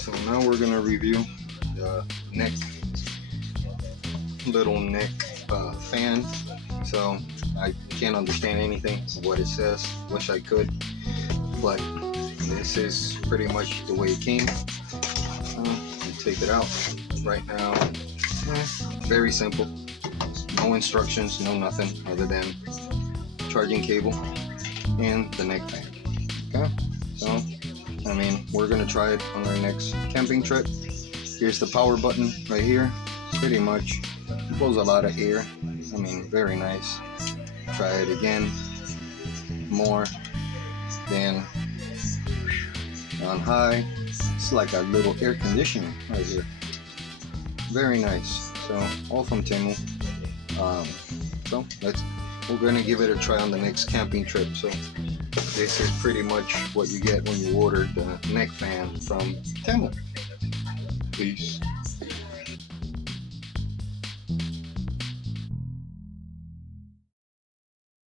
So now we're gonna review the little neck fan. So I can't understand anything of what it says. Wish I could, but this is pretty much the way it came. Take it out right now. Very simple. No instructions, no nothing other than charging cable and the neck fan. Okay, so I mean, we're gonna try it on our next camping trip. Here's the power button right here. Pretty much pulls a lot of air. I mean, very nice. Try it again. More. Then on high. It's like a little air conditioner right here. Very nice. So all from Temu. So we're gonna give it a try on the next camping trip. So this is pretty much what you get when you order the neck fan from Temu. Peace.